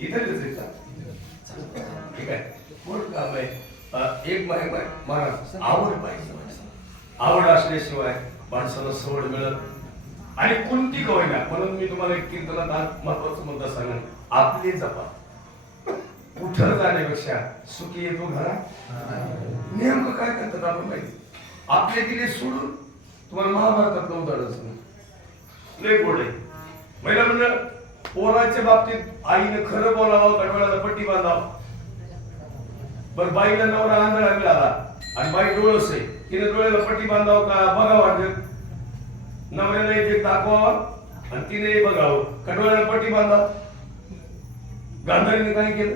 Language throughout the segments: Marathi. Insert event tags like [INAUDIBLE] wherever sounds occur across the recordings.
इथं आहे? ठीक आहे. कोण काम आहे एक माय माय महाराज आवड पाहिजे. आवड असल्याशिवाय माणसाला सवड मिळत आणि कोणती का होईना म्हणून मी तुम्हाला एक कीर्तनात आज महत्त्वाचा मुद्दा सांगेन. आपली जपा. कुठं जाण्यापेक्षा सुखी येतो घरा? नेमकं काय करतात आपण माहिती? आपले दिले सोडून तुम्हाला महाभारतात नव्हतं अडचण लय गोड आहे. महिला म्हणलं पोराच्या बाबतीत आईने खरं बोलावं कडवळाला पट्टी बांधावं. बर बाईला नवरा आंधळा मिळाला आणि बाई डोळस आहे. तिने डोळ्याला पट्टी बांधावं का? बघावं वाटत. नवऱ्याला एक एक दाखवावं आणि तिने बघावं. कडवळ्याला पट्टी बांधाव गांधारीने काय केलं?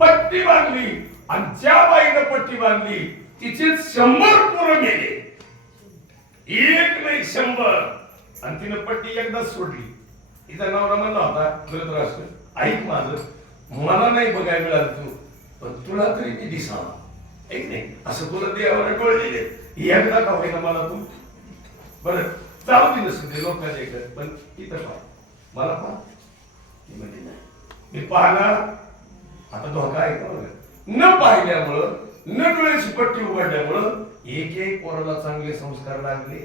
पट्टी बांधली. आणि ज्या बाईनं पट्टी बांधली तिचे शंभर पोरं गेले. एक नाही शंभर. आणि तिनं पट्टी एकदाच सोडली. तिचा नवरा म्हणला होता धृतराष्ट्र ऐक माझं मला नाही बघायला मिळालं तू पण तुला तरी मी दिसावा. ऐक नाही असं तुला देवाला कळलेले एकदा का होईना मला तू? बरं जाऊ दे नसू दे लोकांच्या इकडे पण इथं पाह. मला पाह. ती म्हणजे नाही. मी पाहणार. आता धोका आहे का न पाहिल्यामुळं न डोळ्याची पट्टी उघडल्यामुळं एक एक पोराला चांगले संस्कार लागले.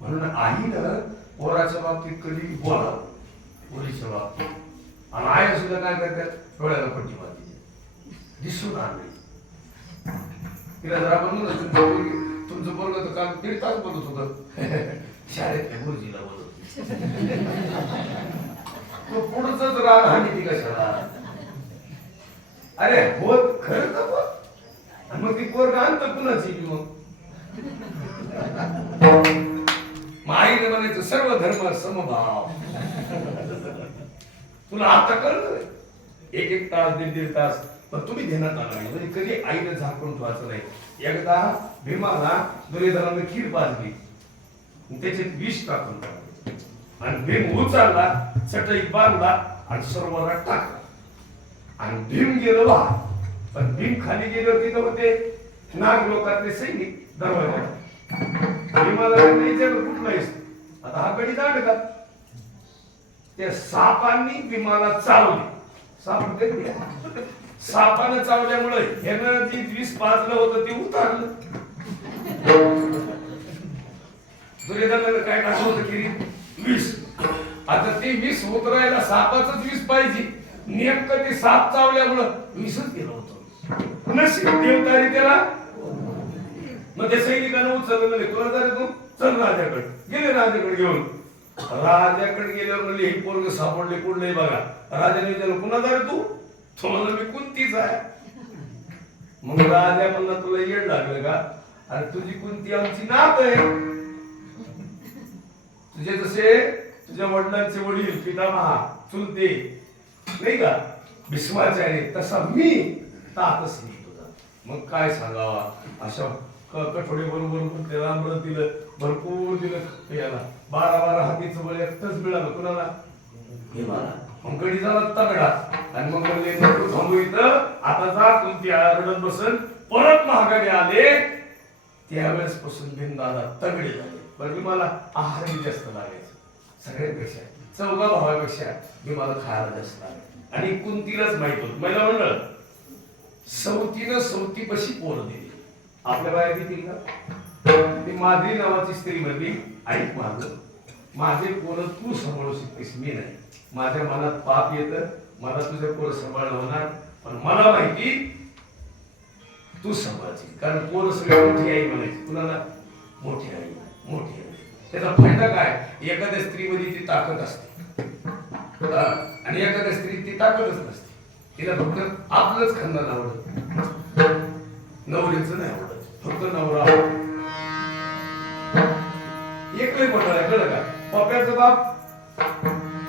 म्हणून आईनं पोराच्या बाबतीत कधी बोला मुलीच्या बाबतीत. आणि आई सुद्धा काय करतात? डोळ्याला पट्टी बांधली दिसून आणली तिला जरा म्हणून तुमचं बोललं तर काल दीड तास बोलत होत. [LAUGHS] शाळेतल्या गुरुजीला बोलत तो पुढच राग हानी ती कशाला? अरे होत खरं तर आणि मग ती पोरग आणतं कुणाची? समभाव [LAUGHS] तुला आता कळलं एक एक तास दीड दीड तास. पण तुम्ही ध्यानात आला नाही. म्हणजे कधी आईने झाकून ठेवायचं नाही. एकदा भीमाला दुर्योधनानं खीर पाजली. त्याचे विष टाकून आणि भीम उचलला चटई बांधला आणि सरोवरात टाकला. आणि भीम गेलो वा पण भीम खाली गेलो तिथं होते? नाग लोकातले सैनिक दरवाजा भीमाला नाही आता हा गडी दांड का? त्या सापांनी विमानात चालवली. साप सापानं चावल्यामुळे ह्यानं जी वीस पाजलं होतं ते उतारलं. दुर्योधनानं काय टाकलं होतं की वीस आता ते विष उतरायला सापाच वीस पाहिजे. नेमकं ते साप चावल्यामुळं वीसच गेलं होतं. नशीब देवतारी त्याला. मग त्या सैनिकानं उचललं म्हणजे तुला जर तू चल राजाकडे. गेले राजाकडे घेऊन. राजाकडे गेल्यावर म्हणले हे पोरग सापडले कुठले बघा. राजाने विचारलं कुणा जर तू? तो मी कुंतीच आहे. मग राजा म्हणला तुला येड लागलं का? अरे तुझी कुंती आमची नात आहे. तुझे जसे तुझ्या वडिलांचे वडील पितामहा चुलते नाही का? भीष्माचार्य तसा मी तातच मी तुझा. मग काय सांगावा? अशा कठोडे बरोबर त्याला अमृत दिलं भरपूर दिलं याला. बारा बारा हातीचं बळ एकटंच मिळालं. कुणाला? गडी झाला तगडा आणि मग म्हणले नको थांबू इथं. आता जा कोणती रडत बसन. परत महागाने आले. त्यावेळेस पासून भीम दादा तगडे झाले. बरं भीमाला आहारही जास्त लागायचं. सगळ्यांपेक्षा चौघा भावापेक्षा भीमाला खायला जास्त लागायचं. आणि कुंतीलाच माहीत होत. महिला म्हणलं सवतीनं सवती कशी पोर दिली. आपल्या बाया किती का ती माधुरी नावाची स्त्री म्हणली ऐक माझं माझे पोरं तू सांभाळू शकतेस मी नाही. माझ्या मनात पाप येत मला तुझे पोरं सांभाळणं होणार पण मला माहिती तू सांभाळची कारण पोरं सगळी मोठी आई म्हणायची. कुणाला? मोठी आई मोठी आई. त्याचा फायदा काय? एखाद्या स्त्रीमध्ये ती ताकद असते. आणि एखाद्या स्त्री ती ताकदच नसते. तिला फक्त आपलंच खानदान आवडत. नवरीचं नाही आवडत. फक्त नवरा हो. आवडत एकलंय आहे कळलं का? पप्याचं बाप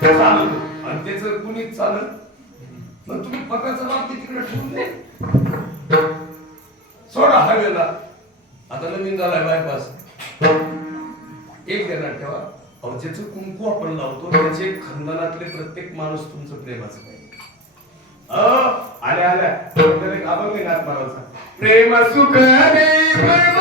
चालतो. आणि त्याच कुणीच चालत पण तुम्ही पप्याचा बाप ते तिकडे ठेवून दे सोडा हवेला. आता नवीन झालाय बायपास. एक देणार ठेवा. अहो ज्याचं कुंकू आपण लावतो त्याचे खंदनातले प्रत्येक माणूस तुमचं प्रेमाचं पाहिजे. आल्या आल्या. एक अभंग आहे नाथ प्रेम सुख देव